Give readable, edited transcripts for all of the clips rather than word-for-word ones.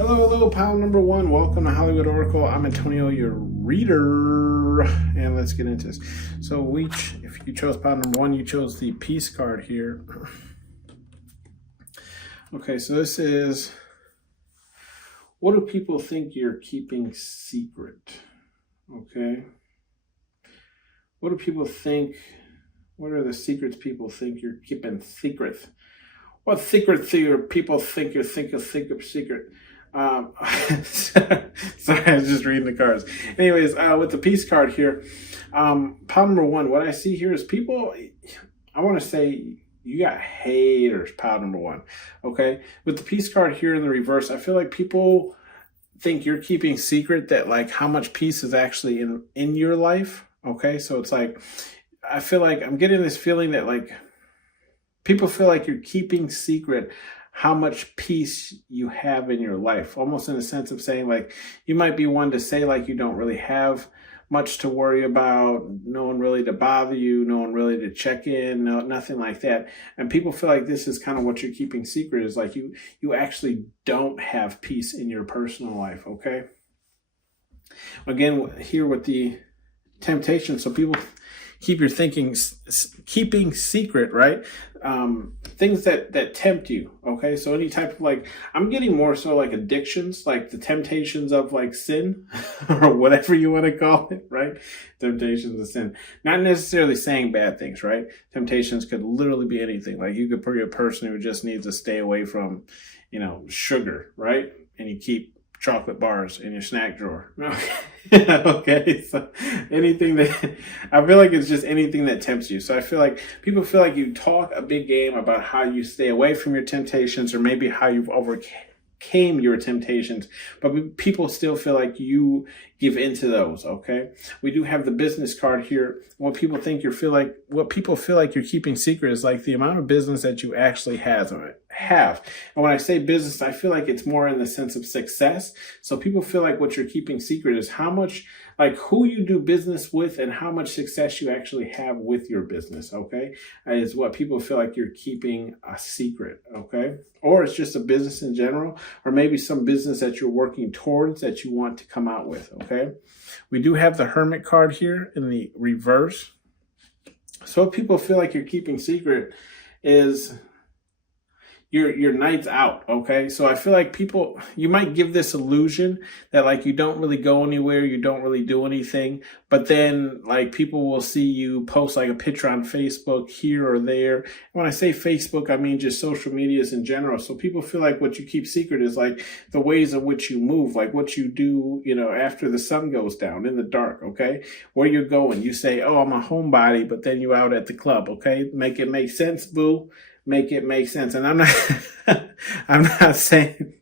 Hello, pile number one. Welcome to Hollywood Oracle. I'm Antonio, your reader, and let's get into this. So if you chose pile number one, you chose the peace card here. Okay, so this is, what do people think you're keeping secret? Okay. What do people think, what are the secrets people think you're keeping secret? What secret people think you think a secret? Sorry, I was just reading the cards. Anyways, with the peace card here, pile number one, what I see here is people, I want to say you got haters, pile number one. Okay. With the peace card here in the reverse, I feel like people think you're keeping secret that like how much peace is actually in your life. Okay. So it's like, I feel like I'm getting this feeling that like people feel like you're keeping secret how much peace you have in your life, almost in the sense of saying like you might be one to say like you don't really have much to worry about, no one really to bother you, no one really to check in, nothing like that. And people feel like this is kind of what you're keeping secret, is like you actually don't have peace in your personal life. Okay. Again, here with the temptation, so people keep your thinking, keeping secret, right? Things that tempt you. Okay. So any type of like, I'm getting more so like addictions, like the temptations of like sin or whatever you want to call it, right? Temptations of sin, not necessarily saying bad things, right? Temptations could literally be anything. Like you could be a person who just needs to stay away from, sugar, right? And you keep chocolate bars in your snack drawer. Okay, so anything that, I feel like it's just anything that tempts you. So I feel like people feel like you talk a big game about how you stay away from your temptations, or maybe how you've overcame your temptations, but people still feel like you give into those. Okay, we do have the business card here. What people feel like you're keeping secret is like the amount of business that you actually have. And when I say business, I feel like it's more in the sense of success. So people feel like what you're keeping secret is how much, like who you do business with and how much success you actually have with your business. Okay, is what people feel like you're keeping a secret. Okay, or it's just a business in general, or maybe some business that you're working towards that you want to come out with. Okay, we do have the Hermit card here in the reverse. So what people feel like you're keeping secret is your nights out. Okay, so I feel like you might give this illusion that like you don't really go anywhere, you don't really do anything, but then like people will see you post like a picture on Facebook here or there. When I say Facebook, I mean just social medias in general. So people feel like what you keep secret is like the ways in which you move, like what you do, after the sun goes down in the dark. Okay, where you're going, you say, oh, I'm a homebody, but then you out at the club. Okay, make it make sense, boo. Make it make sense. And I'm not saying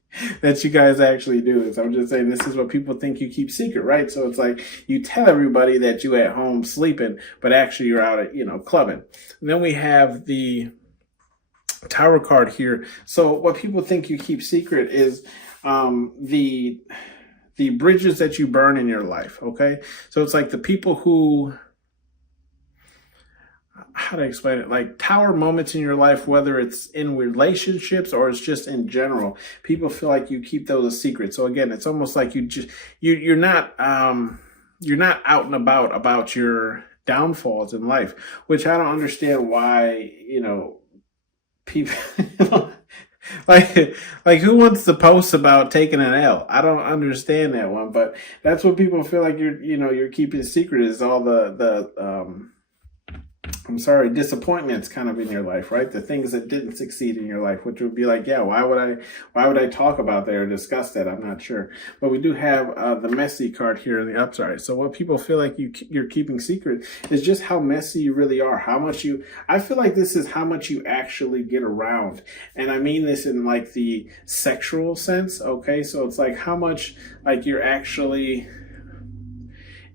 that you guys actually do this. I'm just saying this is what people think you keep secret, right? So it's like you tell everybody that you at home sleeping, but actually you're out at, clubbing. And then we have the Tower card here. So what people think you keep secret is the bridges that you burn in your life. Okay. So it's like the people who, how to explain it, like tower moments in your life, whether it's in relationships or it's just in general, people feel like you keep those a secret. So again, it's almost like you're not out and about your downfalls in life, which I don't understand why, people like who wants to post about taking an L? I don't understand that one, but that's what people feel like you're keeping secret, is all the disappointments kind of in your life, right? The things that didn't succeed in your life, which would be like, yeah, why would I talk about that or discuss that? I'm not sure. But we do have the messy card here in the upside. So what people feel like you're keeping secret is just how messy you really are, I feel like this is how much you actually get around. And I mean this in like the sexual sense. Okay. So it's like how much like you're actually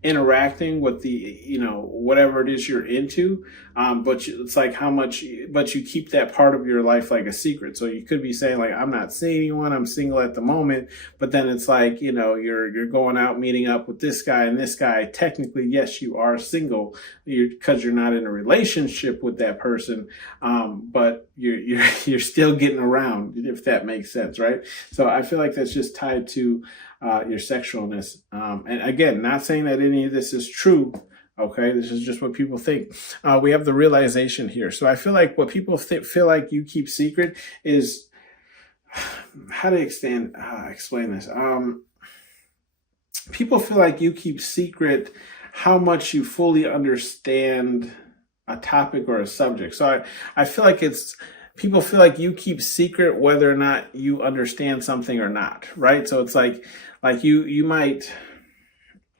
interacting with the, whatever it is you're into. But it's like how much, but you keep that part of your life like a secret. So you could be saying like, I'm not seeing anyone, I'm single at the moment. But then it's like, you're going out meeting up with this guy and this guy. Technically, yes, you are single because you're not in a relationship with that person. But you're still getting around, if that makes sense, right? So I feel like that's just tied to your sexualness. And again, not saying that any of this is true. Okay, this is just what people think. We have the realization here. So I feel like what people feel like you keep secret is, how to explain this? People feel like you keep secret how much you fully understand a topic or a subject. So I feel like people feel like you keep secret whether or not you understand something or not, right? So it's like you might,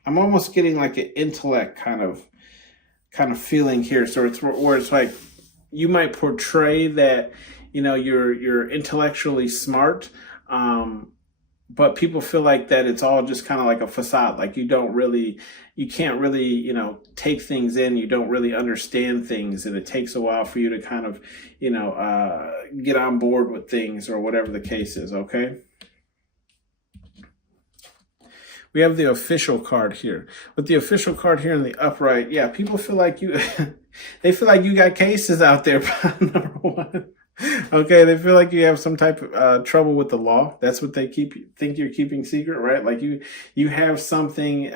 I'm almost getting like an intellect kind of feeling here. So it's where it's like you might portray that you're intellectually smart, but people feel like that it's all just kind of like a facade. Like you can't really take things in. You don't really understand things, and it takes a while for you to kind of get on board with things or whatever the case is. Okay. We have the official card here. With the official card here in the upright, yeah, people feel like they feel like you got cases out there, number one. Okay, they feel like you have some type of trouble with the law. That's what they think you're keeping secret, right? Like you have something,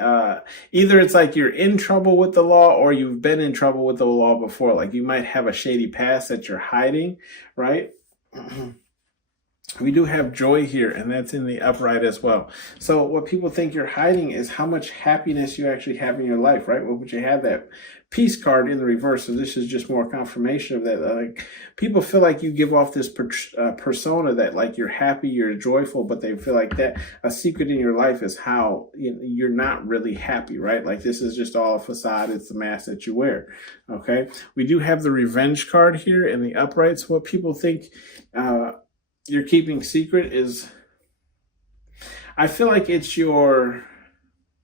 either it's like you're in trouble with the law or you've been in trouble with the law before. Like you might have a shady past that you're hiding, right? We do have joy here, and that's in the upright as well. So what people think you're hiding is how much happiness you actually have in your life, right? Well, but you have that peace card in the reverse, so this is just more confirmation of that. Like people feel like you give off this persona that like you're happy, you're joyful, but they feel like that a secret in your life is how you're not really happy, right? Like this is just all a facade. It's the mask that you wear. Okay. We do have the revenge card here in the upright. So what people think you're keeping secret is, I feel like it's your,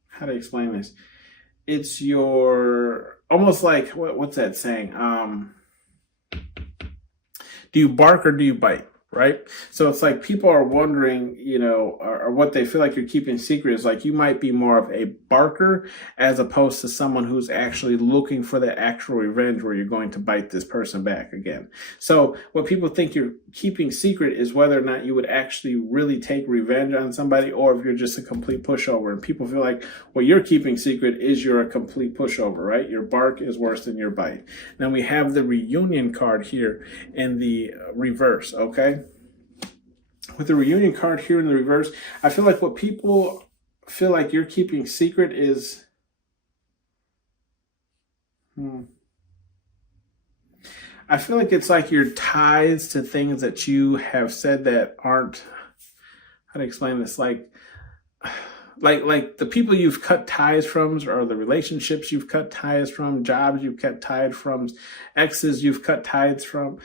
how to explain this? It's your, almost like, what's that saying? Do you bark or do you bite? Right? So it's like people are wondering, or what they feel like you're keeping secret is like you might be more of a barker as opposed to someone who's actually looking for the actual revenge where you're going to bite this person back again. So what people think you're keeping secret is whether or not you would actually really take revenge on somebody or if you're just a complete pushover. And people feel like what you're keeping secret is you're a complete pushover, right? Your bark is worse than your bite. Then we have the reunion card here in the reverse, okay? With the reunion card here in the reverse, I feel like what people feel like you're keeping secret is, I feel like it's like your ties to things that you have said that aren't, how to explain this, like the people you've cut ties from, or the relationships you've cut ties from, jobs you've cut ties from, exes you've cut ties from.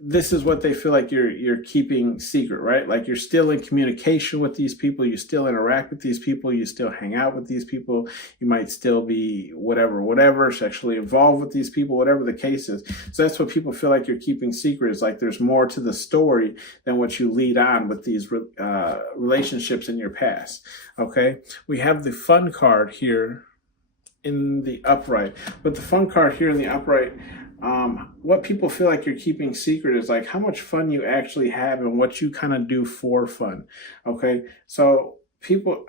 This is what they feel like you're keeping secret, right? Like you're still in communication with these people, you still interact with these people, you still hang out with these people, you might still be whatever, sexually involved with these people, whatever the case is. So that's what people feel like you're keeping secret, is like there's more to the story than what you lead on with these relationships in your past, okay? We have the fun card here in the upright. With the fun card here in the upright, what people feel like you're keeping secret is like how much fun you actually have and what you kind of do for fun. Okay. So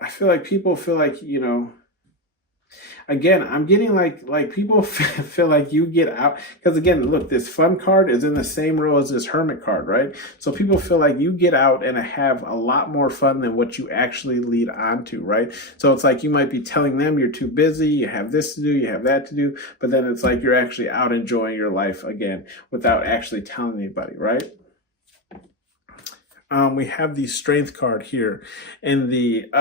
I feel like people feel like, again, I'm getting like people feel like you get out, because again, look, this fun card is in the same row as this hermit card, right? So people feel like you get out and have a lot more fun than what you actually lead on to, right? So it's like you might be telling them you're too busy, you have this to do, you have that to do, but then it's like you're actually out enjoying your life again without actually telling anybody, right? We have the strength card here in the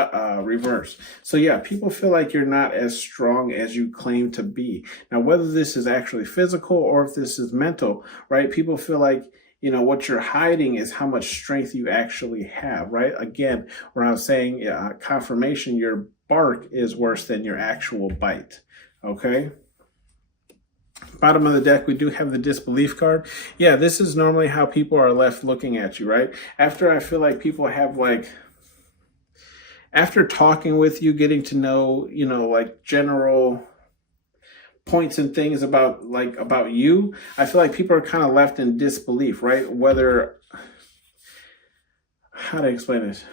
reverse. So yeah, people feel like you're not as strong as you claim to be. Now, whether this is actually physical or if this is mental, right? People feel like, what you're hiding is how much strength you actually have, right? Again, where I was saying confirmation, your bark is worse than your actual bite, okay? Bottom of the deck, we do have the disbelief card. Yeah, this is normally how people are left looking at you, right? After I feel like people have like, after talking with you, getting to know, like general points and things about you, I feel like people are kind of left in disbelief, right? Whether, how to explain this?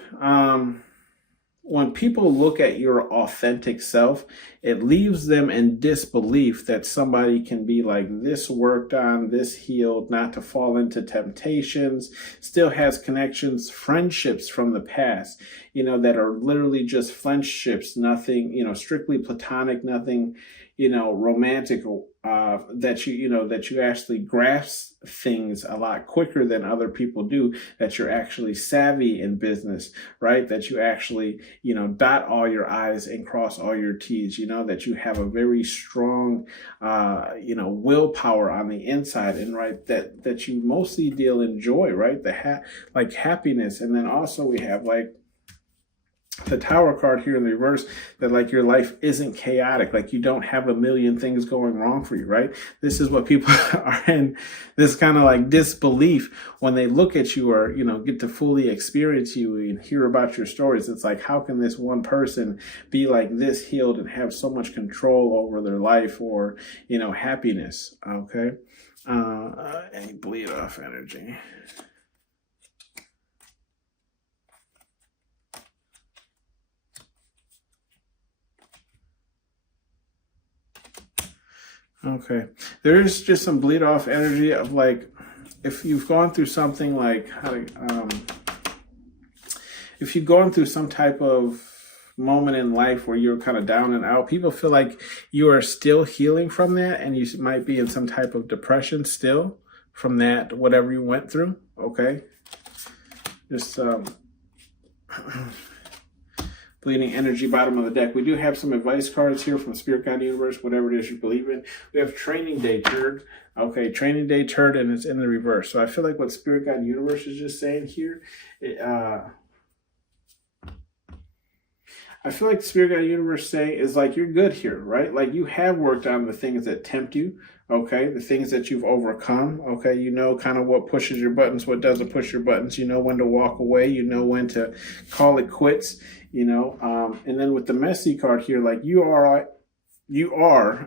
When people look at your authentic self, it leaves them in disbelief that somebody can be like this worked on, this healed, not to fall into temptations, still has connections, friendships from the past, that are literally just friendships, nothing, strictly platonic, nothing, romantic, that you actually grasp things a lot quicker than other people do, that you're actually savvy in business, right? That you actually, dot all your I's and cross all your T's, that you have a very strong, willpower on the inside, and right, that you mostly deal in joy, right? Like happiness. And then also we have like the Tower card here in the reverse, that like your life isn't chaotic, like you don't have a million things going wrong for you, right? This is what people are in, this kind of like disbelief when they look at you, or get to fully experience you and hear about your stories. It's like, how can this one person be like this healed and have so much control over their life, or happiness? Okay. Any bleed off energy. Okay, there's just some bleed off energy of like, if you've gone through something like, if you've gone through some type of moment in life where you're kind of down and out, people feel like you are still healing from that, and you might be in some type of depression still from that, whatever you went through. Okay, just bleeding energy, bottom of the deck. We do have some advice cards here from Spirit Guide Universe, whatever it is you believe in. We have Training Day Turd. Okay, Training Day Turd, and it's in the reverse. So I feel like what Spirit Guide Universe is just saying here, I feel like Spirit Guide Universe saying is like, you're good here, right? Like you have worked on the things that tempt you, okay? The things that you've overcome, okay? You know kind of what pushes your buttons, what doesn't push your buttons. You know when to walk away. You know when to call it quits, and then with the messy card here, like you are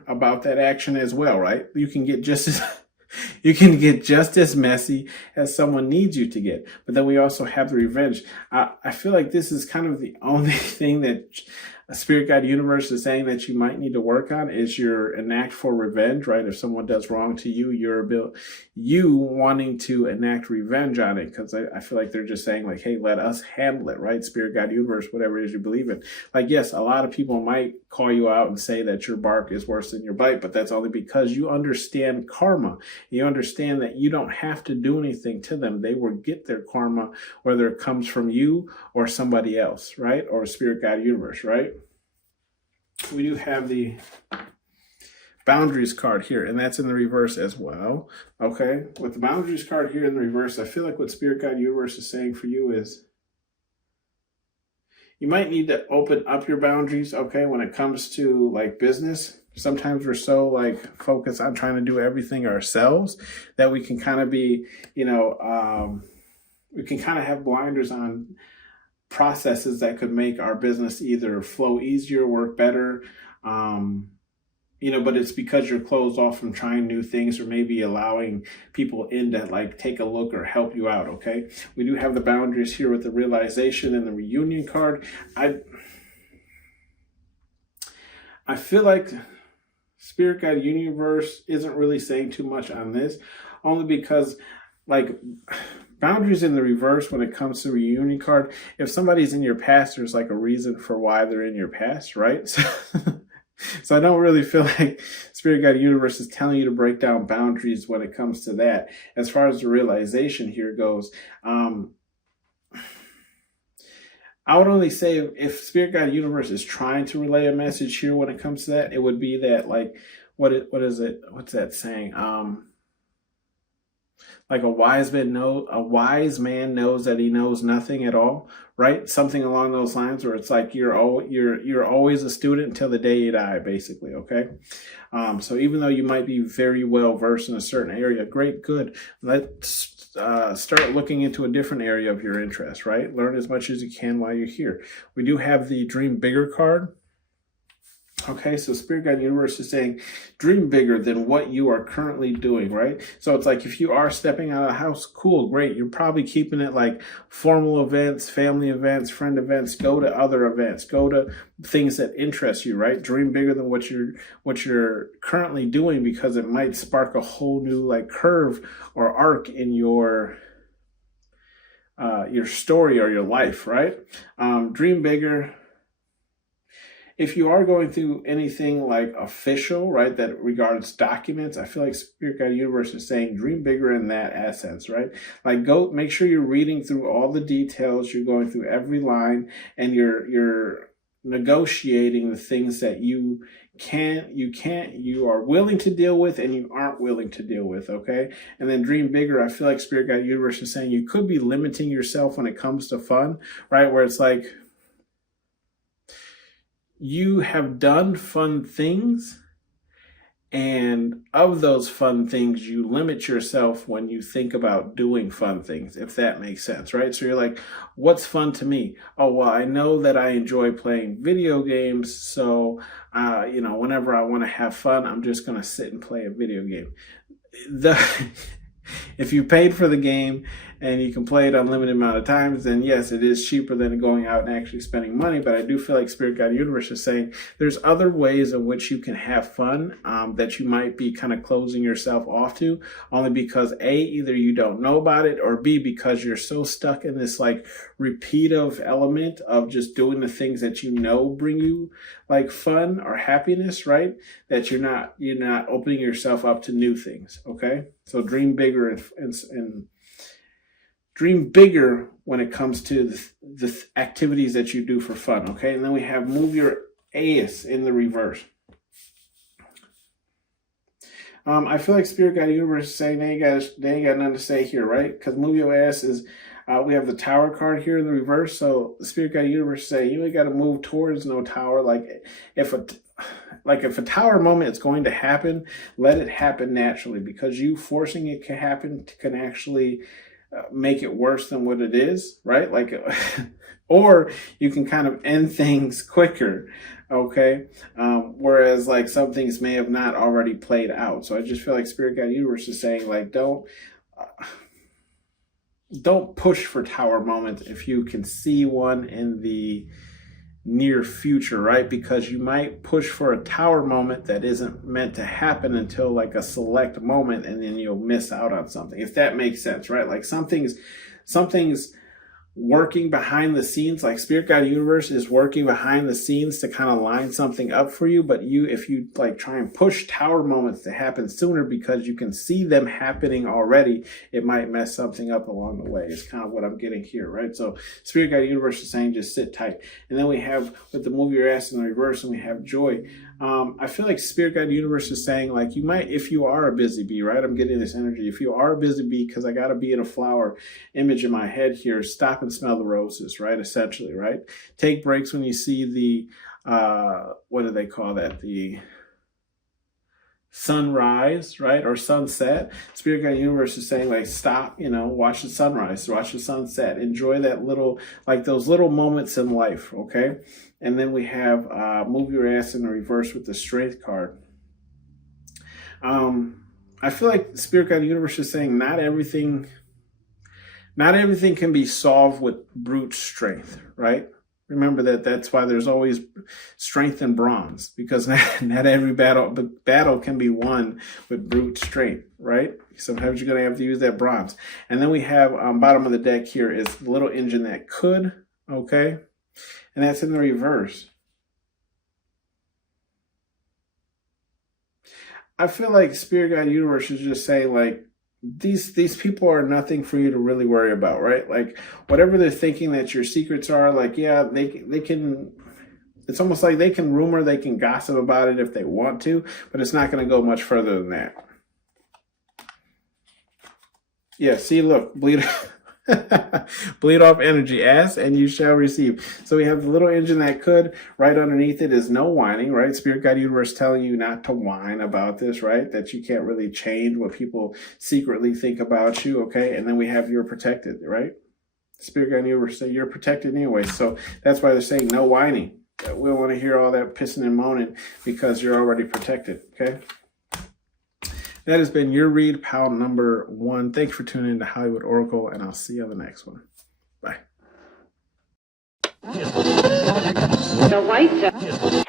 about that action as well, right? You can get just as messy as someone needs you to get. But then we also have the revenge. I feel like this is kind of the only thing that a Spirit Guide Universe is saying that you might need to work on, is your enact for revenge, right? If someone does wrong to you, you wanting to enact revenge on it, because I feel like they're just saying like, hey, let us handle it, right? Spirit Guide Universe, whatever it is you believe in. Like, yes, a lot of people might call you out and say that your bark is worse than your bite, but that's only because you understand karma. You understand that you don't have to do anything to them. They will get their karma, whether it comes from you or somebody else, right? Or Spirit Guide Universe, right? We do have the boundaries card here, and that's in the reverse as well. Okay, with the boundaries card here in the reverse, I feel like what Spirit Guide Universe is saying for you is you might need to open up your boundaries, okay, when it comes to like business. Sometimes we're so like focused on trying to do everything ourselves that we can kind of be, we can kind of have blinders on processes that could make our business either flow easier, work better, but it's because you're closed off from trying new things, or maybe allowing people in to like take a look or help you out. Okay, we do have the boundaries here with the realization and the reunion card. I feel like Spirit Guide Universe isn't really saying too much on this, only because like boundaries in the reverse, when it comes to reunion card, if somebody's in your past, there's like a reason for why they're in your past, right? So I don't really feel like Spirit Guide Universe is telling you to break down boundaries when it comes to that. As far as the realization here goes, I would only say if Spirit Guide Universe is trying to relay a message here when it comes to that, it would be that like, what is it? What's that saying? like a wise man knows that he knows nothing at all, right? Something along those lines, where it's like you're always a student until the day you die, basically. Okay. So even though you might be very well versed in a certain area, great, good. Let's start looking into a different area of your interest, right? Learn as much as you can while you're here. We do have the Dream Bigger card. Okay, so Spirit Guide Universe is saying, dream bigger than what you are currently doing, right? So it's like, if you are stepping out of the house, cool, great. You're probably keeping it like formal events, family events, friend events. Go to other events. Go to things that interest you, right? Dream bigger than what you're currently doing, because it might spark a whole new like curve or arc in your story or your life, right? Dream bigger. If you are going through anything like official, right, that regards documents, I feel like Spirit Guide Universe is saying dream bigger in that essence, right? Like, go make sure you're reading through all the details, you're going through every line, and you're negotiating the things that you are willing to deal with and you aren't willing to deal with, okay? And then dream bigger, I feel like Spirit Guide Universe is saying you could be limiting yourself when it comes to fun, right? Where it's like, you have done fun things, and of those fun things, you limit yourself when you think about doing fun things, if that makes sense, right? So you're like, what's fun to me? Oh, well, I know that I enjoy playing video games, so, whenever I want to have fun, I'm just going to sit and play a video game. If you paid for the game and you can play it unlimited amount of times, then yes, it is cheaper than going out and actually spending money. But I do feel like Spirit Guide Universe is saying there's other ways in which you can have fun that you might be kind of closing yourself off to, only because A, either you don't know about it, or B, because you're so stuck in this like repetitive element of just doing the things that you know bring you like fun or happiness, right? That you're not opening yourself up to new things. Okay, so dream bigger and dream bigger when it comes to the activities that you do for fun. Okay, and then we have move your ass in the reverse. I feel like Spirit Guide Universe is saying they ain't got nothing to say here, right? Because move your ass is, we have the Tower card here in the reverse. So the Spirit Guide Universe is saying you ain't got to move towards no tower. Like if a tower moment is going to happen, let it happen naturally, because you forcing it to happen can actually make it worse than what it is, right? Like, or you can kind of end things quicker. Okay. Whereas like some things may have not already played out. So I just feel like Spirit Guide Universe is saying like, don't push for tower moments if you can see one in the near future, right? Because you might push for a tower moment that isn't meant to happen until like a select moment, and then you'll miss out on something, if that makes sense, right? Like something's working behind the scenes, like Spirit Guide Universe is working behind the scenes to kind of line something up for you, but if you like try and push tower moments to happen sooner because you can see them happening already, it might mess something up along the way. It's kind of what I'm getting here, right? So Spirit Guide Universe is saying just sit tight. And then we have with the move your ass in the reverse, and we have joy. I feel like Spirit Guide Universe is saying like, you might, if you are a busy bee, right? I'm getting this energy. If you are a busy bee, because I got a bee in a flower image in my head here, stop and smell the roses, right? Essentially, right? Take breaks when you see the, what do they call that? The sunrise, right? Or sunset. Spirit Guide Universe is saying like, stop, watch the sunrise, watch the sunset, enjoy that little, like those little moments in life. Okay. And then we have move your ass in the reverse with the strength card. I feel like Spirit Guide Universe is saying not everything can be solved with brute strength, right? Remember that's why there's always strength in bronze, because not every battle can be won with brute strength, right? Sometimes you're going to have to use that bronze. And then we have bottom of the deck here is the little engine that could, okay? And that's in the reverse. I feel like Spirit Guide Universe is just saying like, these people are nothing for you to really worry about, right? Like whatever they're thinking that your secrets are, like, yeah, they can, it's almost like they can rumor, they can gossip about it if they want to, but it's not going to go much further than that. Yeah, see, look, bleed. Bleed off energy, ask and you shall receive. So we have the little engine that could. Right underneath it is no whining, right? Spirit Guide Universe telling you not to whine about this, right? That you can't really change what people secretly think about you, okay? And then we have you're protected, right? Spirit Guide Universe say you're protected anyway. So that's why they're saying no whining. We don't want to hear all that pissing and moaning because you're already protected, okay? That has been your read, pal number 1. Thanks for tuning in to Hollywood Oracle, and I'll see you on the next one. Bye. The White Zone.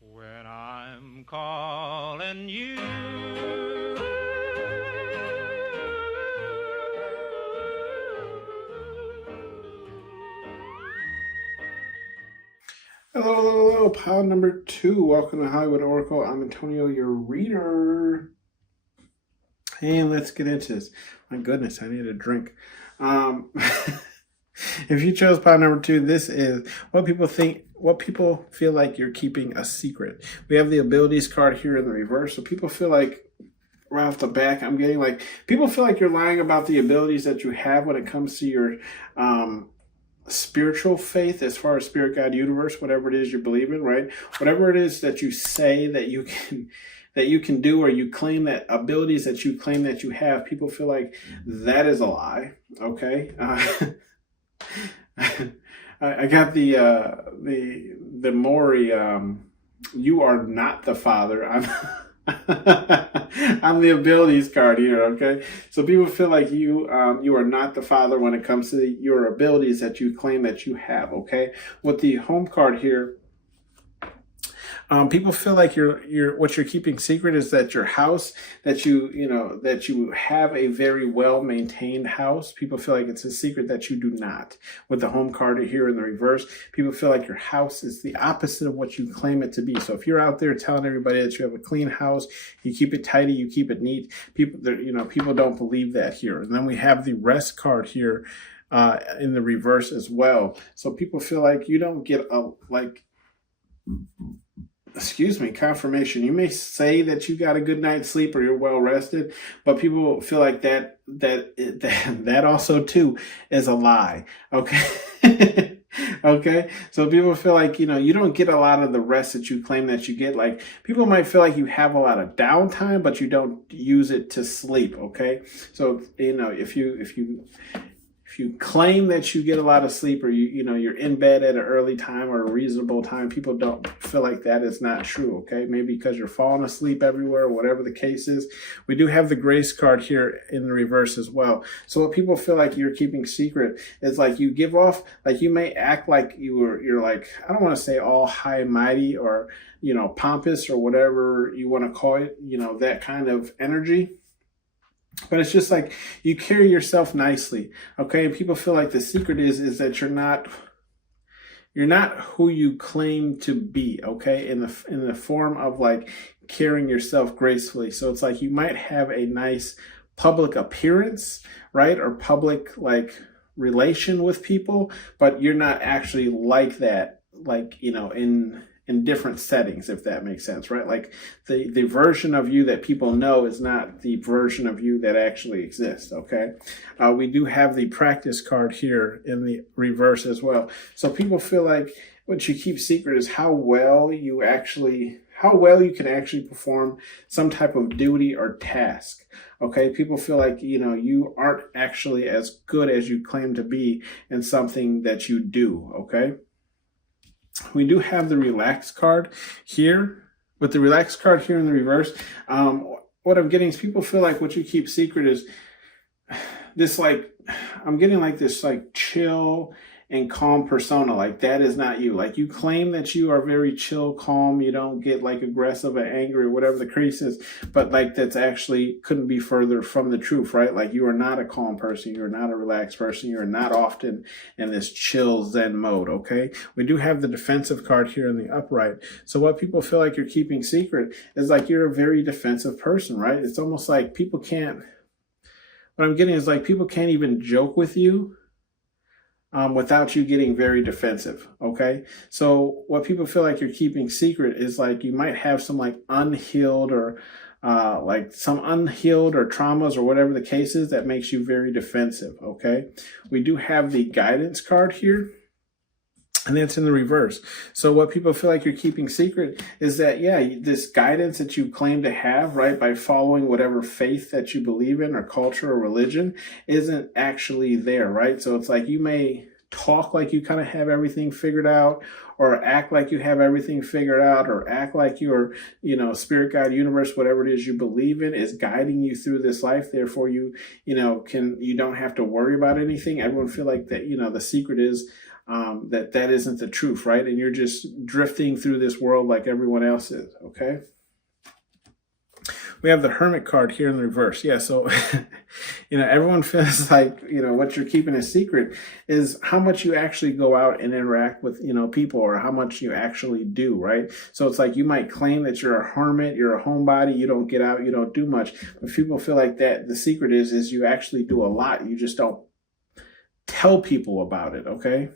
When I'm calling you, hello, pile number 2. Welcome to Hollywood Oracle. I'm Antonio, your reader. And let's get into this. My goodness, I need a drink. If you chose pile number 2, this is what people feel like you're keeping a secret. We have the abilities card here in the reverse. So people feel like, right off the back, I'm getting like, people feel like you're lying about the abilities that you have when it comes to your spiritual faith, as far as Spirit Guide Universe, whatever it is you believe in, right? Whatever it is that you say that you can do, or you claim that abilities that you claim that you have, people feel like that is a lie. Okay. I got the Maury, you are not the father. I'm the abilities card here, okay? So people feel like you are not the father when it comes to your abilities that you claim that you have, okay? With the home card here, people feel like what you're keeping secret is that your house, that you have a very well maintained house. People feel like it's a secret that you do not. With the home card here in the reverse, people feel like your house is the opposite of what you claim it to be. So if you're out there telling everybody that you have a clean house, you keep it tidy, you keep it neat, people don't believe that here. And then we have the rest card here in the reverse as well. So people feel like you don't get confirmation. You may say that you got a good night's sleep or you're well rested, but people feel like that also too is a lie. Okay. Okay. So people feel like, you don't get a lot of the rest that you claim that you get. Like, people might feel like you have a lot of downtime, but you don't use it to sleep. Okay. So, if you claim that you get a lot of sleep, or you're in bed at an early time or a reasonable time, people don't feel like that is not true, okay? Maybe because you're falling asleep everywhere, whatever the case is. We do have the grace card here in the reverse as well. So what people feel like you're keeping secret is like you give off, like you may act like you're like, I don't want to say all high and mighty or, pompous or whatever you want to call it, that kind of energy. But it's just like you carry yourself nicely, okay? And people feel like the secret is that you're not who you claim to be, okay? In the form of like carrying yourself gracefully. So it's like you might have a nice public appearance, right? Or public like relation with people, but you're not actually like that, like, in different settings, if that makes sense, right? Like the version of you that people know is not the version of you that actually exists, okay? We do have the practice card here in the reverse as well. So people feel like what you keep secret is how well you can actually perform some type of duty or task, okay? People feel like, you aren't actually as good as you claim to be in something that you do, okay? We do have the relax card here. With the relax card here in the reverse, what I'm getting is people feel like what you keep secret is this, like, I'm getting like this like chill and calm persona. Like, that is not you. Like, you claim that you are very chill, calm, you don't get like aggressive or angry or whatever the case is, but like that's actually couldn't be further from the truth, right? Like, you are not a calm person, you're not a relaxed person, you're not often in this chill zen mode, okay? We do have the defensive card here in the upright. So what people feel like you're keeping secret is like you're a very defensive person, right? It's almost like what I'm getting is like people can't even joke with you without you getting very defensive. Okay. So what people feel like you're keeping secret is like you might have some like unhealed or traumas or whatever the case is that makes you very defensive. Okay. We do have the guidance card here. And that's in the reverse. So what people feel like you're keeping secret is that, yeah, this guidance that you claim to have, right, by following whatever faith that you believe in or culture or religion isn't actually there, right? So it's like you may talk like you kind of have everything figured out, or act like you have everything figured out, or act like your, spirit guide, universe, whatever it is you believe in is guiding you through this life. Therefore, you don't have to worry about anything. Everyone feel like that, the secret is that isn't the truth, right? And you're just drifting through this world like everyone else is, okay? We have the Hermit card here in the reverse. Yeah, so, everyone feels like, what you're keeping a secret is how much you actually go out and interact with, people, or how much you actually do, right? So it's like you might claim that you're a hermit, you're a homebody, you don't get out, you don't do much. But people feel like that the secret is you actually do a lot. You just don't tell people about it, okay?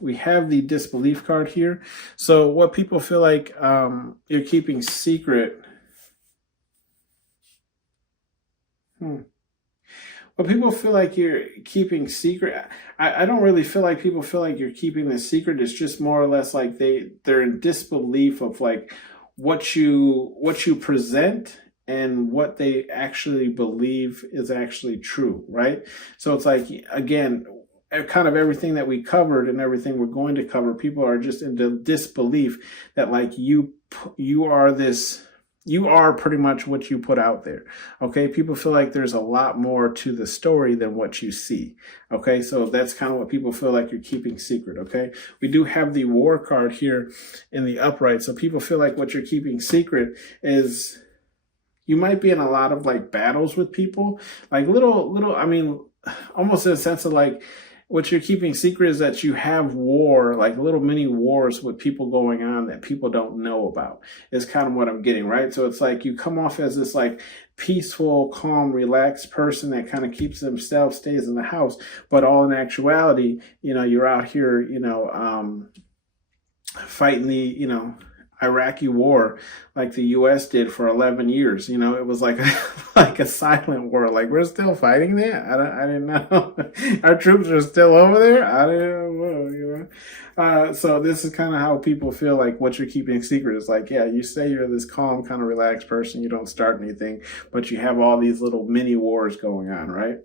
We have the disbelief card here. So what people feel like you're keeping secret. What people feel like you're keeping secret. I don't really feel like people feel like you're keeping the secret. It's just more or less like they're in disbelief of like what you present and what they actually believe is actually true, right? So it's like, again, kind of everything that we covered and everything we're going to cover, people are just in disbelief that like you are pretty much what you put out there. Okay. People feel like there's a lot more to the story than what you see. Okay. So that's kind of what people feel like you're keeping secret. Okay. We do have the War card here in the upright. So people feel like what you're keeping secret is you might be in a lot of like battles with people, like almost in a sense of like, what you're keeping secret is that you have war, like little mini wars with people going on that people don't know about, is kind of what I'm getting, right? So it's like you come off as this like peaceful, calm, relaxed person that kind of keeps themselves, stays in the house. But all in actuality, you're out here, fighting the, Iraqi war like the U.S. did for 11 years. It was like a silent war. Like, we're still fighting there? I didn't know. Our troops are still over there? I didn't know, so this is kind of how people feel like what you're keeping secret is like, yeah, you say you're this calm, kind of relaxed person. You don't start anything, but you have all these little mini wars going on, right?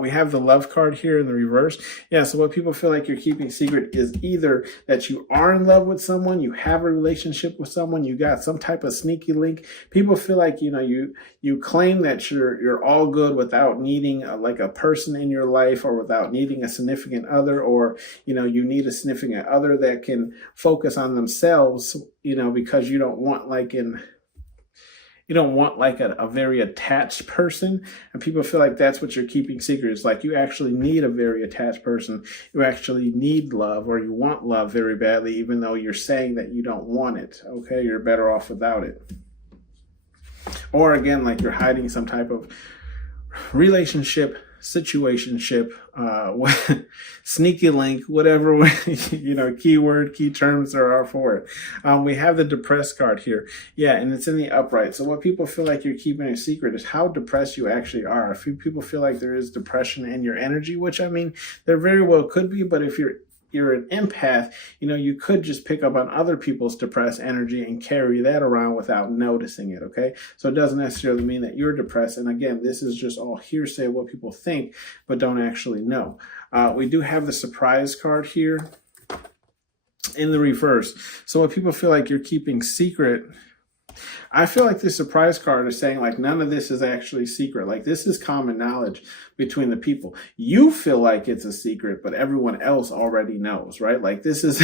We have the Love card here in the reverse. Yeah, so what people feel like you're keeping secret is either that you are in love with someone, you have a relationship with someone, you got some type of sneaky link. People feel like, you claim that you're all good without needing a person in your life, or without needing a significant other, or, you need a significant other that can focus on themselves, because you don't want a very attached person. And people feel like that's what you're keeping secret. It's like you actually need a very attached person. You actually need love, or you want love very badly, even though you're saying that you don't want it. Okay, you're better off without it. Or again, like you're hiding some type of relationship, situationship, sneaky link, whatever, keyword, key terms there are for it. We have the depressed card here. Yeah, and it's in the upright. So what people feel like you're keeping a secret is how depressed you actually are. A few people feel like there is depression in your energy, which there very well could be, but if you're an empath, you could just pick up on other people's depressed energy and carry that around without noticing it, okay? So it doesn't necessarily mean that you're depressed. And again, this is just all hearsay, what people think, but don't actually know. We do have the surprise card here in the reverse. So what people feel like you're keeping secret, I feel like the surprise card is saying like none of this is actually secret. Like this is common knowledge between the people. You feel like it's a secret, but everyone else already knows, right? Like this is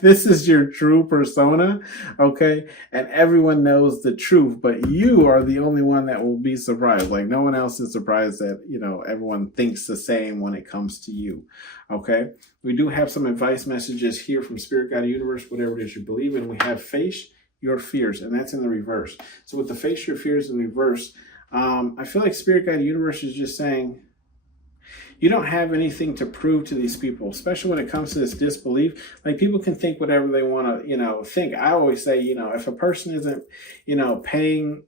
this is your true persona, okay? And everyone knows the truth, but you are the only one that will be surprised. Like no one else is surprised that, everyone thinks the same when it comes to you, okay? We do have some advice messages here from Spirit Guide Universe, whatever it is you believe in. We have face your fears, and that's in the reverse. So with the face your fears in reverse, I feel like Spirit Guide Universe is just saying, you don't have anything to prove to these people, especially when it comes to this disbelief. Like, people can think whatever they want to, think. I always say, if a person isn't, paying,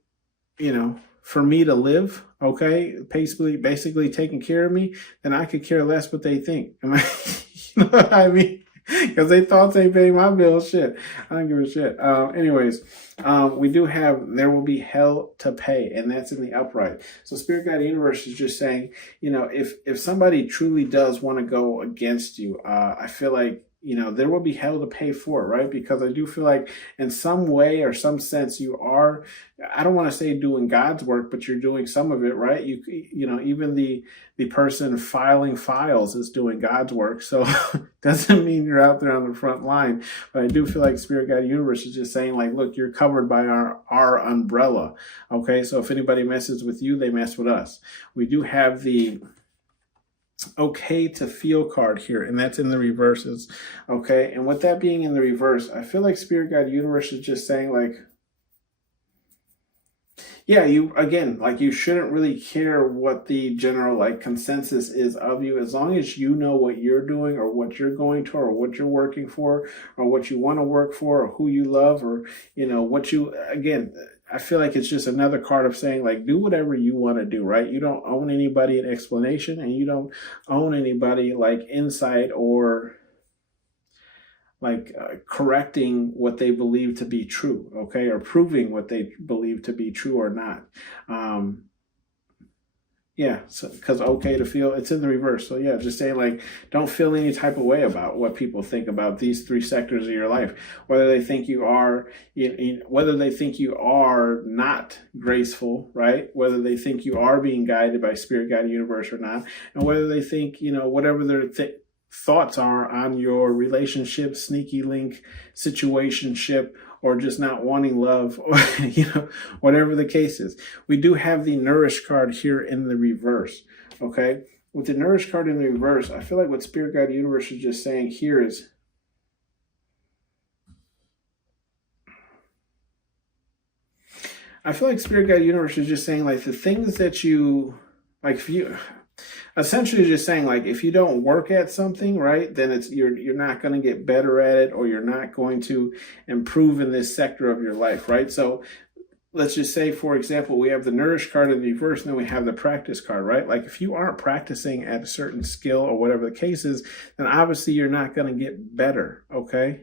for me to live, okay, basically taking care of me, then I could care less what they think. Am I, you know what I mean? Because they thought they paid my bills. Shit, I don't give a shit. Anyways, we do have there will be hell to pay, and that's in the upright. So Spirit Guide Universe is just saying, if somebody truly does want to go against you, I feel like, there will be hell to pay for it, right? Because I do feel like in some way or some sense you are, I don't want to say doing God's work, but you're doing some of it, right? Even the person filing files is doing God's work. So doesn't mean you're out there on the front line. But I do feel like Spirit Guide Universe is just saying, like, look, you're covered by our umbrella. Okay, so if anybody messes with you, they mess with us. We do have the okay to feel card here, and that's in the reverses. Okay, and with that being in the reverse, I feel like Spirit Guide Universe is just saying, like, yeah, you shouldn't really care what the general like consensus is of you, as long as you know what you're doing or what you're going to or what you're working for or what you want to work for or who you love or I feel like it's just another card of saying, like, do whatever you want to do, right? You don't own anybody an explanation, and you don't own anybody like insight or like correcting what they believe to be true, okay, or proving what they believe to be true or not. So because okay to feel, it's in the reverse. So yeah, just saying, like, don't feel any type of way about what people think about these three sectors of your life, whether they think you are, whether they think you are not graceful, right? Whether they think you are being guided by Spirit Guide Universe or not, and whether they think, whatever their thoughts are on your relationship, sneaky link, situationship, or just not wanting love, or, whatever the case is. We do have the Nourish card here in the reverse, okay? With the Nourish card in the reverse, I feel like what Spirit Guide Universe is just saying here is, I feel like Spirit Guide Universe is just saying, like, the things that you, like, if you, essentially just saying, like, if you don't work at something, right, then you're not going to get better at it, or you're not going to improve in this sector of your life, right? So let's just say, for example, we have the Nourish card in the reverse, and then we have the Practice card, right? Like, if you aren't practicing at a certain skill or whatever the case is, then obviously you're not going to get better, okay?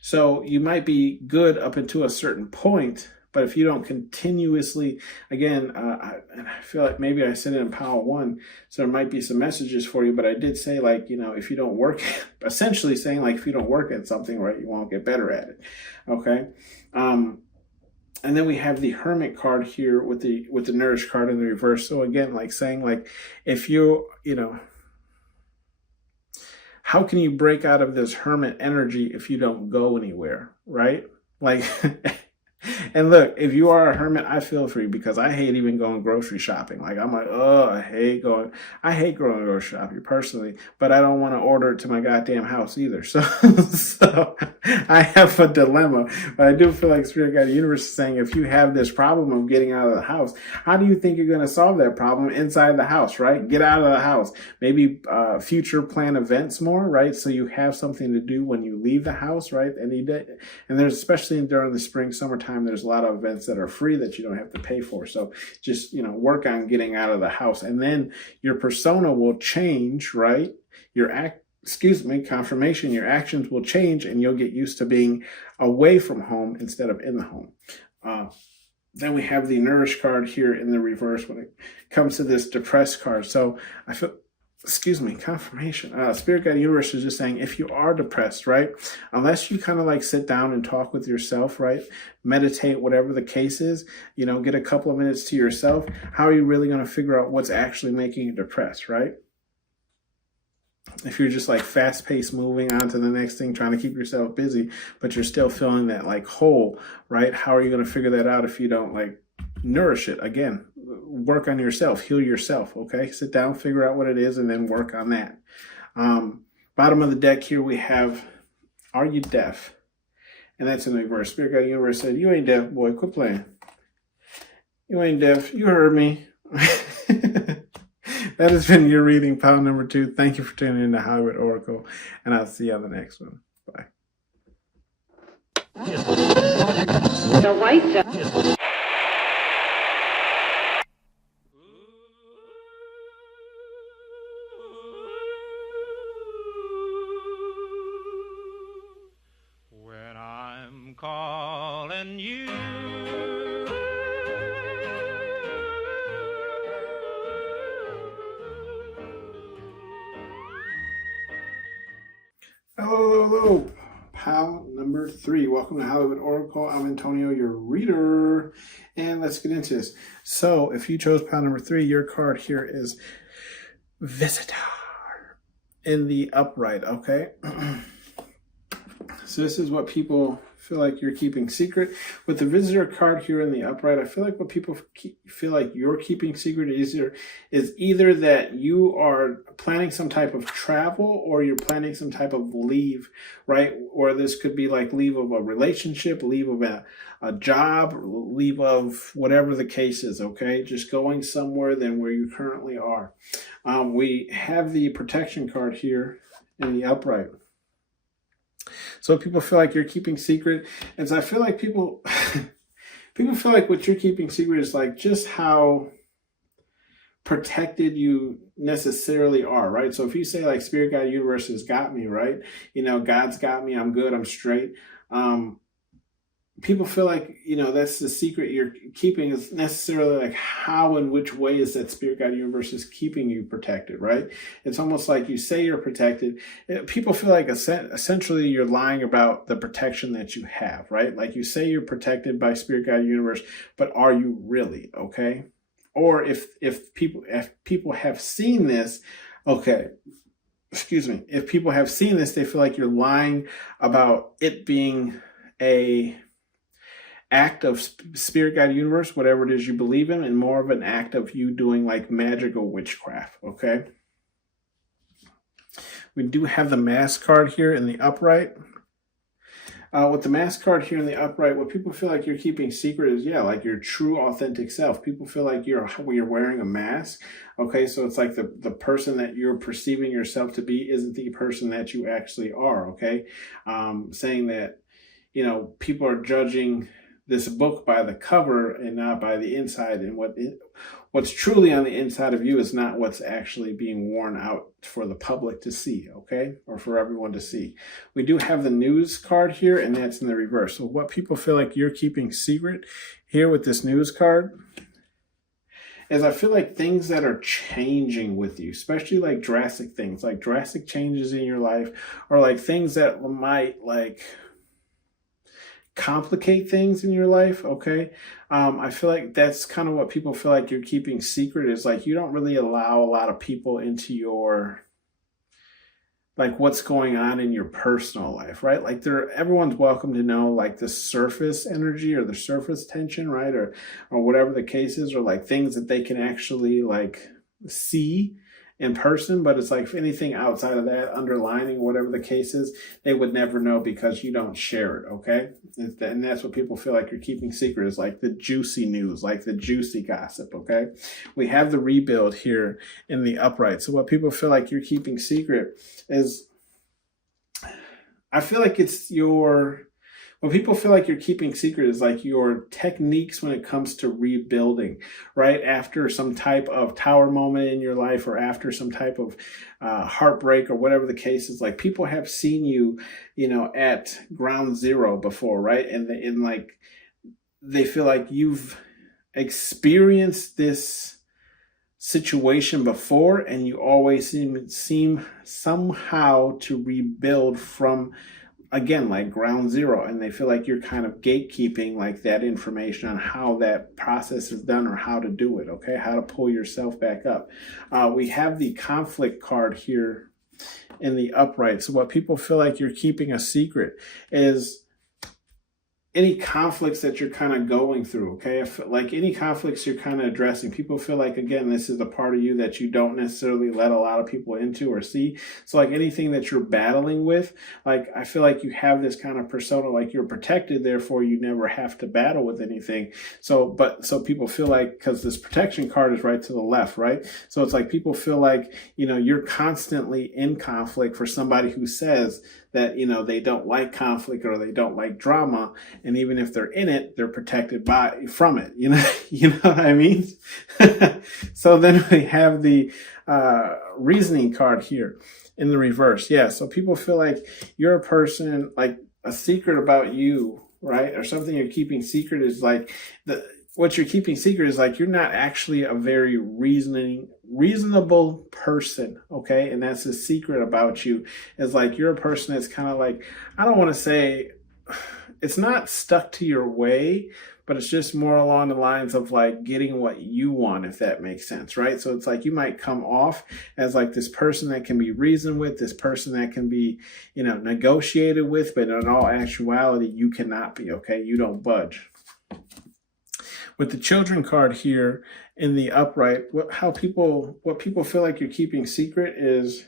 So you might be good up until a certain point, but if you don't continuously, again, I feel like maybe I said it in Power 1, so there might be some messages for you, but I did say, like, if you don't work, essentially saying, like, if you don't work at something, right, you won't get better at it, okay? And then we have the Hermit card here with the Nourish card in the reverse. So again, like, saying, like, if you, how can you break out of this hermit energy if you don't go anywhere, right? Like, and look, if you are a hermit, I feel for you, because I hate even going grocery shopping. Like, I'm like, I hate going grocery shopping personally, but I don't want to order it to my goddamn house either. So, so I have a dilemma, but I do feel like Spirit Guide Universe is saying, if you have this problem of getting out of the house, how do you think you're going to solve that problem inside the house, right? Get out of the house. Maybe future plan events more, right? So you have something to do when you leave the house, right? And there's, especially during the spring, summertime, there's a lot of events that are free that you don't have to pay for. So just, work on getting out of the house, and then your persona will change, right? Confirmation, your actions will change, and you'll get used to being away from home instead of in the home. Then we have the Nourish card here in the reverse when it comes to this Depressed card. So I feel, confirmation. Spirit Guide Universe is just saying, if you are depressed, right, unless you kind of like sit down and talk with yourself, right, meditate, whatever the case is, get a couple of minutes to yourself, how are you really going to figure out what's actually making you depressed, right? If you're just like fast-paced, moving on to the next thing, trying to keep yourself busy, but you're still feeling that like hole, right? How are you going to figure that out if you don't like nourish it? Again, work on yourself, heal yourself, okay? Sit down, figure out what it is, and then work on that. Bottom of the deck here, we have, are you deaf? And that's in the reverse. Spirit Guide Universe said, you ain't deaf, boy, quit playing. You ain't deaf. You heard me. That has been your reading, pile number 2. Thank you for tuning in to Hollywood Oracle, and I'll see you on the next one. Bye. The lights are... When I'm calling you. Hello, pal number 3. Welcome to Hollywood Oracle. I'm Antonio, your reader, and let's get into this. So, if you chose pal number 3, your card here is Visitor in the upright, okay? So this is what people feel like you're keeping secret. With the Visitor card here in the upright, I feel like what people feel like you're keeping secret is either that you are planning some type of travel or you're planning some type of leave, right? Or this could be like leave of a relationship, leave of a job, leave of whatever the case is, okay? Just going somewhere than where you currently are. We have the protection card here in the upright. So people feel like you're keeping secret. And so I feel like people feel like what you're keeping secret is like just how protected you necessarily are, right? So if you say like Spirit, God, Universe has got me, right? You know, God's got me, I'm good, I'm straight. People feel like, you know, that's the secret you're keeping is necessarily like how and which way is that Spirit, God, Universe is keeping you protected, right? It's almost like you say you're protected. People feel like essentially you're lying about the protection that you have, right? Like you say you're protected by Spirit, God, Universe, but are you really, okay? Or if people have seen this, okay, excuse me, if people have seen this, they feel like you're lying about it being a act of Spirit, God, Universe, whatever it is you believe in, and more of an act of you doing like magical witchcraft, okay? We do have the Mass card here in the upright. With the Mass card here in the upright, what people feel like you're keeping secret is, yeah, like your true, authentic self. People feel like you're wearing a mask, okay? So it's like the person that you're perceiving yourself to be isn't the person that you actually are, okay? Saying that, you know, people are judging this book by the cover and not by the inside, and what's truly on the inside of you is not what's actually being worn out for the public to see, okay, or for everyone to see. We do have the News card here, and that's in the reverse. So what people feel like you're keeping secret here with this News card is I feel like things that are changing with you, especially like drastic things, like drastic changes in your life, or like things that might like complicate things in your life, okay? I feel like that's kind of what people feel like you're keeping secret is like you don't really allow a lot of people into your, like what's going on in your personal life, right? Like everyone's welcome to know like the surface energy or the surface tension, right? Or whatever the case is, or like things that they can actually like see in person, but it's like if anything outside of that, underlining whatever the case is, they would never know because you don't share it, okay? And that's what people feel like you're keeping secret is like the juicy news, like the juicy gossip, okay? We have the Rebuild here in the upright. So what people feel like you're keeping secret is, I feel like it's what people feel like you're keeping secret is like your techniques when it comes to rebuilding, right? After some type of tower moment in your life or after some type of heartbreak or whatever the case is, like people have seen you, you know, at ground zero before, right? And like they feel like you've experienced this situation before and you always seem somehow to rebuild from, again, like ground zero, and they feel like you're kind of gatekeeping like that information on how that process is done or how to do it, okay? How to pull yourself back up. We have the Conflict card here in the upright. So what people feel like you're keeping a secret is any conflicts that you're kind of going through, okay? If, like any conflicts you're kind of addressing, people feel like, again, this is a part of you that you don't necessarily let a lot of people into or see. So like anything that you're battling with, like I feel like you have this kind of persona, like you're protected, therefore you never have to battle with anything. So people feel like, because this protection card is right to the left, right? So it's like people feel like, you're constantly in conflict for somebody who says that, they don't like conflict or they don't like drama. And even if they're in it, they're protected from it. You know what I mean? So then we have the reasoning card here in the reverse. Yeah. So people feel like you're a person, like a secret about you, right? Or something you're keeping secret is like what you're keeping secret is like you're not actually a very reasonable person, okay? And that's the secret about you, is like you're a person that's kind of like, I don't want to say, it's not stuck to your way, but it's just more along the lines of like getting what you want, if that makes sense, right? So it's like you might come off as like this person that can be reasoned with, this person that can be, negotiated with, but in all actuality, you cannot be, okay? You don't budge. With the children card here in the upright, what people feel like you're keeping secret is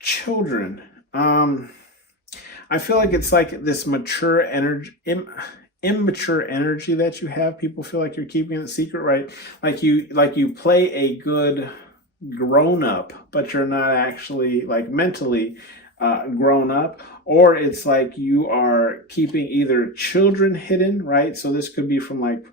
children. I feel like it's like this mature energy, immature energy that you have. People feel like you're keeping it secret, right? Like you play a good grown up, but you're not actually like mentally grown up, or it's like you are keeping either children hidden, right? So this could be from like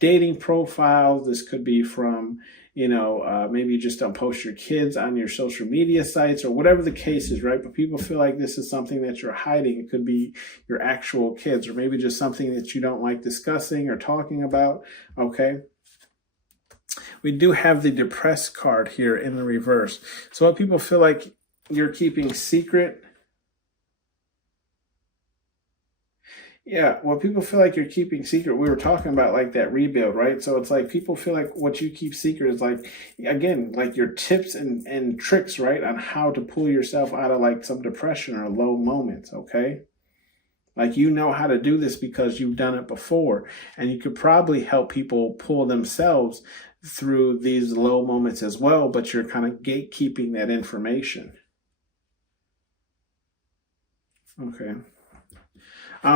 dating profiles. This could be from, maybe you just don't post your kids on your social media sites or whatever the case is, right? But people feel like this is something that you're hiding. It could be your actual kids, or maybe just something that you don't like discussing or talking about, okay? We do have the depressed card here in the reverse. So what people feel like you're keeping secret. Yeah, well, people feel like you're keeping secret. We were talking about like that rebuild, right? So it's like people feel like what you keep secret is like, again, like your tips and tricks, right? On how to pull yourself out of like some depression or low moments, okay? Like how to do this because you've done it before. And you could probably help people pull themselves through these low moments as well, but you're kind of gatekeeping that information. Okay.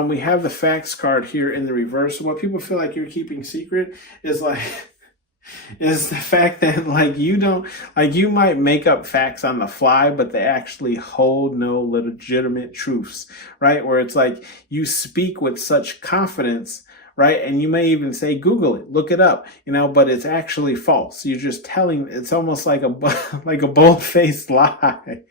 We have the facts card here in the reverse. So what people feel like you're keeping secret is like, is the fact that like you might make up facts on the fly, but they actually hold no legitimate truths, right? Where it's like you speak with such confidence, right? And you may even say, Google it, look it up, but it's actually false. You're just telling, it's almost like a bold-faced lie.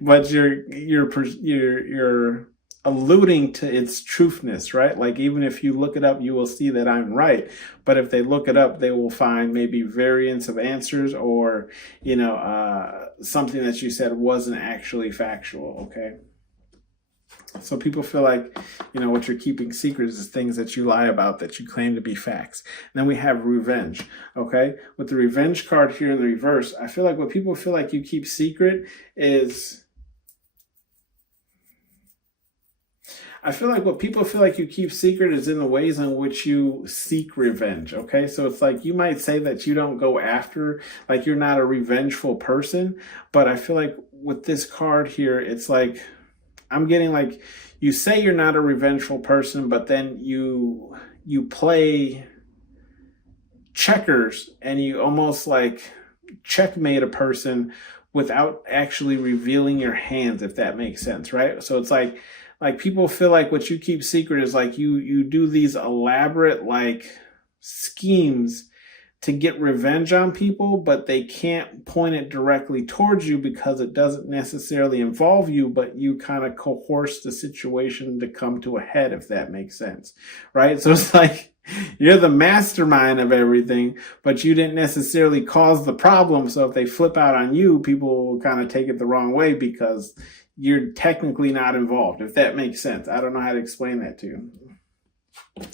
But you're alluding to its truthness, right? Like even if you look it up, you will see that I'm right. But if they look it up, they will find maybe variants of answers or, something that you said wasn't actually factual, okay? So people feel like, what you're keeping secret is things that you lie about that you claim to be facts. And then we have revenge, okay? With the revenge card here in the reverse, I feel like what people feel like you keep secret is... I feel like what people feel like you keep secret is in the ways in which you seek revenge, okay? So it's like you might say that you don't go after, like you're not a revengeful person, but I feel like with this card here, it's like, I'm getting like, you say you're not a revengeful person, but then you play checkers and you almost like checkmate a person without actually revealing your hands, if that makes sense, right? So it's like people feel like what you keep secret is like you do these elaborate like schemes to get revenge on people, but they can't point it directly towards you because it doesn't necessarily involve you, but you kind of coerce the situation to come to a head, if that makes sense, right? So it's like you're the mastermind of everything, but you didn't necessarily cause the problem. So if they flip out on you, people will kind of take it the wrong way because you're technically not involved, if that makes sense. I don't know how to explain that to you.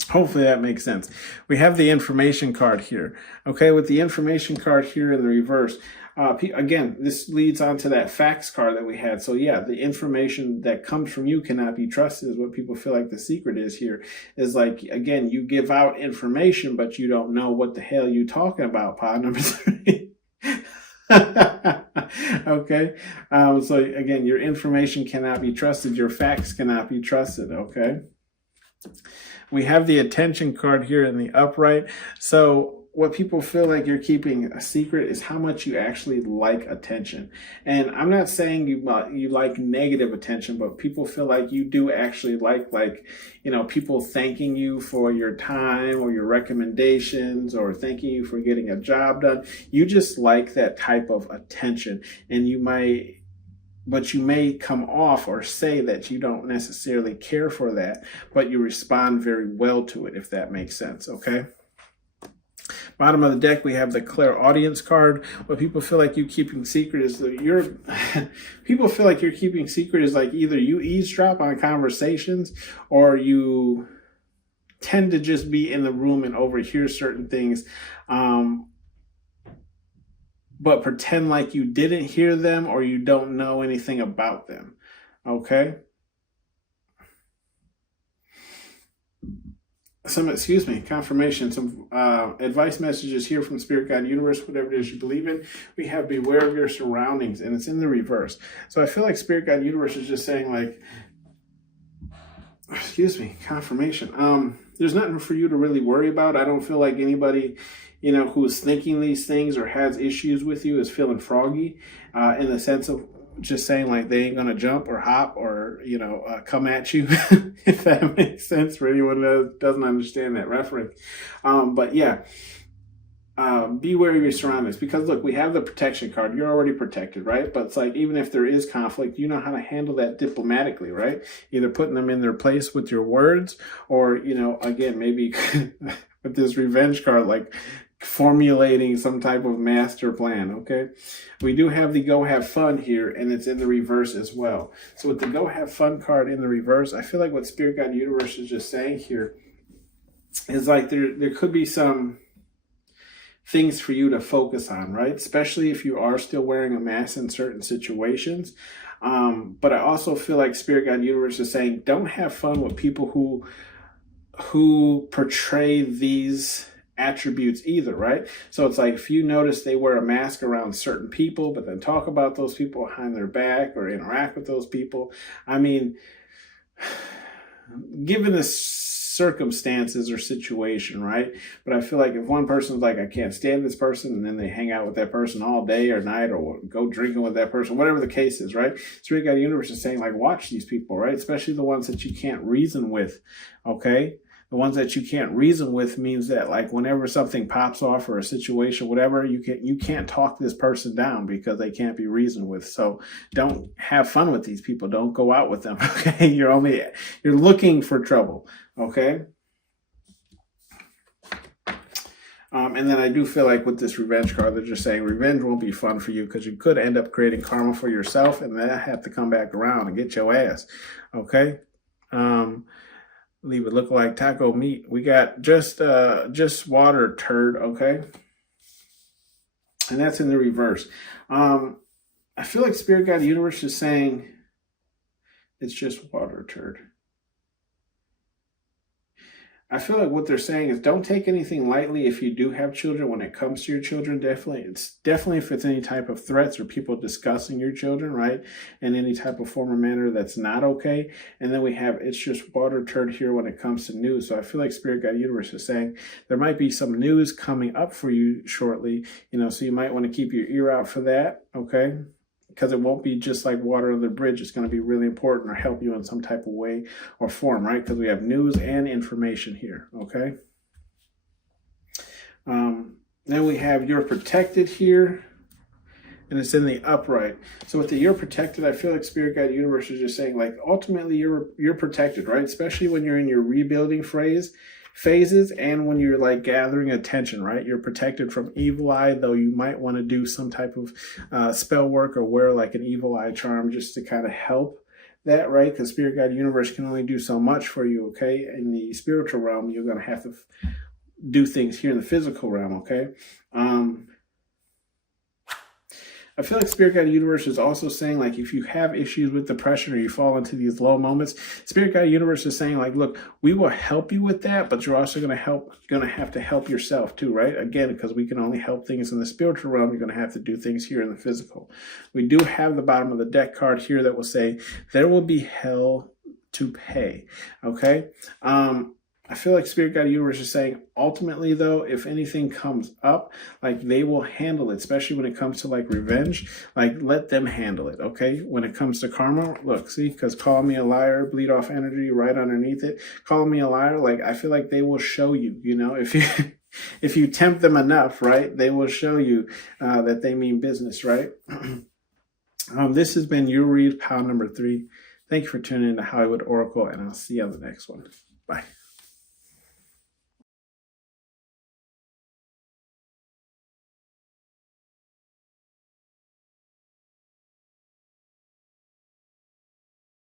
Hopefully that makes sense. We have the information card here. Okay, with the information card here in the reverse, Again, this leads on to that facts card that we had. So yeah, the information that comes from you cannot be trusted is what people feel like the secret is here. Is like, again, you give out information, but you don't know what the hell you talking about, pod number 3. Okay. So again, your information cannot be trusted. Your facts cannot be trusted. Okay. We have the attention card here in the upright. So what people feel like you're keeping a secret is how much you actually like attention. And I'm not saying you like negative attention, but people feel like you do actually like, people thanking you for your time or your recommendations or thanking you for getting a job done. You just like that type of attention, and you may come off or say that you don't necessarily care for that, but you respond very well to it, if that makes sense. Okay. Bottom of the deck, we have the clairaudience card. What people feel like you keeping secret is people feel like you're keeping secret is like either you eavesdrop on conversations, or you tend to just be in the room and overhear certain things, but pretend like you didn't hear them or you don't know anything about them. Okay. Confirmation, some advice messages here from Spirit Guide Universe, whatever it is you believe in. We have beware of your surroundings, and it's in the reverse. So I feel like Spirit Guide Universe is just saying like, confirmation. There's nothing for you to really worry about. I don't feel like anybody, who's thinking these things or has issues with you is feeling froggy, in the sense of just saying like they ain't gonna jump or hop or come at you, if that makes sense for anyone that doesn't understand that reference. But yeah, beware of your surroundings, because look, we have the protection card. You're already protected, right? But it's like, even if there is conflict, you know how to handle that diplomatically, right? Either putting them in their place with your words, or again, maybe with this revenge card, like formulating some type of master plan. Okay, we do have the go have fun here, and it's in the reverse as well. So with the go have fun card in the reverse, I feel like what Spirit Guide Universe is just saying here is like there could be some things for you to focus on, right? Especially if you are still wearing a mask in certain situations. But I also feel like Spirit Guide Universe is saying don't have fun with people who portray these attributes either, right? So it's like, if you notice they wear a mask around certain people, but then talk about those people behind their back or interact with those people. I mean, given the circumstances or situation, right? But I feel like if one person's like, I can't stand this person, and then they hang out with that person all day or night, or go drinking with that person, whatever the case is, right? Spirit Guide Universe is saying like, watch these people, right? Especially the ones that you can't reason with. Okay. The ones that you can't reason with means that like whenever something pops off or a situation, whatever, you can't talk this person down because they can't be reasoned with. So don't have fun with these people. Don't go out with them. Okay. You're looking for trouble. Okay. And then I do feel like with this revenge card, they're just saying revenge won't be fun for you, because you could end up creating karma for yourself, and then have to come back around and get your ass. Okay. Leave it look like taco meat. We got just water turd. Okay. And that's in the reverse. I feel like Spirit Guide Universe is saying it's just water turd. I feel like what they're saying is don't take anything lightly if you do have children when it comes to your children. Definitely if it's any type of threats or people discussing your children, right? In any type of form or manner that's not okay. And then we have it's just water turd here when it comes to news. So I feel like Spirit Guide Universe is saying there might be some news coming up for you shortly, so you might want to keep your ear out for that, okay? Because it won't be just like water under the bridge. It's going to be really important or help you in some type of way or form, right? Because we have news and information here, okay? Then we have you're protected here, and it's in the upright. So with the you're protected, I feel like Spirit Guide Universe is just saying like ultimately you're protected, right? Especially when you're in your rebuilding phases and when you're like gathering attention, right? You're protected from evil eye, though you might want to do some type of spell work or wear like an evil eye charm just to kind of help that, right? Because Spirit Guide Universe can only do so much for you, okay? In the spiritual realm, you're going to have to do things here in the physical realm, okay? I feel like Spirit Guide Universe is also saying, like, if you have issues with depression or you fall into these low moments, Spirit Guide Universe is saying, like, look, we will help you with that, but you're also going to have to help yourself too, right? Again, because we can only help things in the spiritual realm, you're going to have to do things here in the physical. We do have the bottom of the deck card here that will say, there will be hell to pay. Okay. I feel like Spirit Guide Universe is saying, ultimately though, if anything comes up, like, they will handle it, especially when it comes to like revenge. Like, let them handle it. Okay. When it comes to karma, look, see, because call me a liar, bleed off energy right underneath it. Call me a liar. Like, I feel like they will show you, you know, if you if you tempt them enough, right, they will show you that they mean business, right? This has been your read, pile number 3. Thank you for tuning in to Hollywood Oracle, and I'll see you on the next one. Bye.